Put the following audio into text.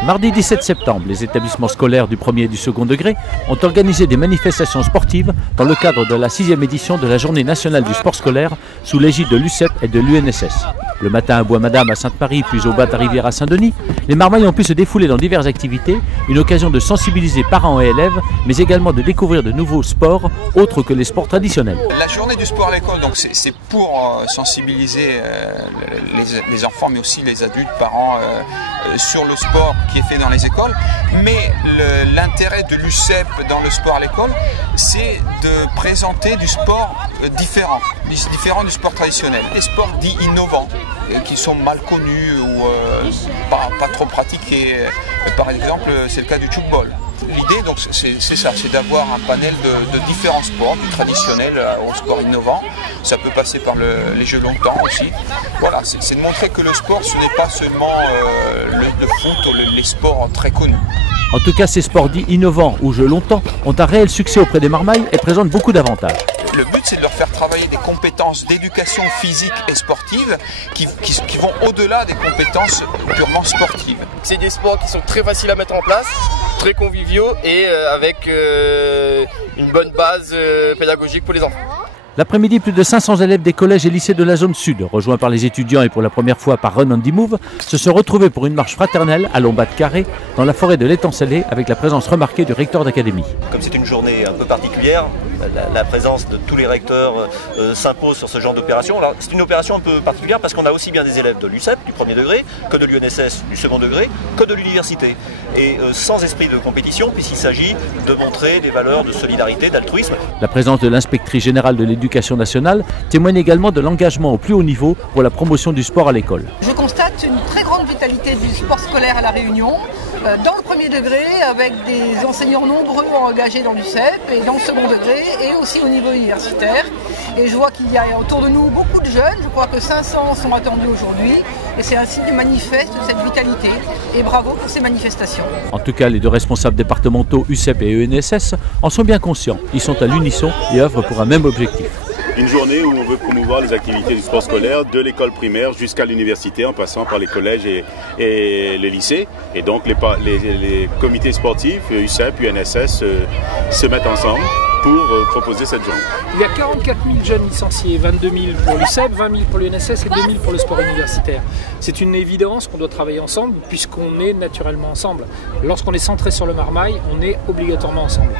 Mardi 17 septembre, les établissements scolaires du premier et du second degré ont organisé des manifestations sportives dans le cadre de la 6e édition de la Journée nationale du sport scolaire sous l'égide de l'UCEP et de l'UNSS. Le matin à Bois-Madame à Sainte-Marie, puis au Bas-de-Rivière à Saint-Denis, les marmailles ont pu se défouler dans diverses activités, une occasion de sensibiliser parents et élèves, mais également de découvrir de nouveaux sports autres que les sports traditionnels. La journée du sport à l'école, donc c'est pour sensibiliser les enfants, mais aussi les adultes, parents, sur le sport qui est fait dans les écoles. Mais l'intérêt de l'UCEP dans le sport à l'école, c'est de présenter du sport différent du sport traditionnel. Des sports dits innovants, qui sont mal connus ou pas trop pratiqués. Par exemple, c'est le cas du tchoukball. L'idée, donc, c'est ça, c'est d'avoir un panel de différents sports, du traditionnel au sport innovant. Ça peut passer par les jeux longtemps aussi. Voilà, c'est de montrer que le sport, ce n'est pas seulement le foot ou les sports très connus. En tout cas, ces sports dits innovants ou jeux longtemps ont un réel succès auprès des marmailles et présentent beaucoup d'avantages. Le but, c'est de leur faire travailler des compétences d'éducation physique et sportive qui vont au-delà des compétences purement sportives. C'est des sports qui sont très faciles à mettre en place, très conviviaux et avec une bonne base pédagogique pour les enfants. L'après-midi, plus de 500 élèves des collèges et lycées de la zone sud, rejoints par les étudiants et pour la première fois par Run on the Move, se sont retrouvés pour une marche fraternelle à Lombard Carré dans la forêt de l'Étang Salé avec la présence remarquée du recteur d'académie. Comme c'est une journée un peu particulière, la présence de tous les recteurs s'impose sur ce genre d'opération. Alors c'est une opération un peu particulière parce qu'on a aussi bien des élèves de l'UCEP, du premier degré, que de l'UNSS, du second degré, que de l'université. Et sans esprit de compétition, puisqu'il s'agit de montrer des valeurs de solidarité, d'altruisme. La présence de l'inspectrice générale de l'Éducation nationale témoigne également de l'engagement au plus haut niveau pour la promotion du sport à l'école. Je constate une très grande vitalité du sport scolaire à La Réunion, dans le premier degré, avec des enseignants nombreux engagés dans l'UCEP, et dans le second degré, et aussi au niveau universitaire. Et je vois qu'il y a autour de nous beaucoup de jeunes, je crois que 500 sont attendus aujourd'hui, et c'est un signe manifeste de cette vitalité. Et bravo pour ces manifestations. En tout cas, les deux responsables départementaux UCEP et ENSS en sont bien conscients. Ils sont à l'unisson et œuvrent pour un même objectif. Une journée où on veut promouvoir les activités du sport scolaire de l'école primaire jusqu'à l'université en passant par les collèges et les lycées. Et donc les comités sportifs, UCEP, UNSS se mettent ensemble pour proposer cette journée. Il y a 44 000 jeunes licenciés, 22 000 pour l'UCEP, 20 000 pour l'UNSS et 2 000 pour le sport universitaire. C'est une évidence qu'on doit travailler ensemble puisqu'on est naturellement ensemble. Lorsqu'on est centré sur le marmaille, on est obligatoirement ensemble.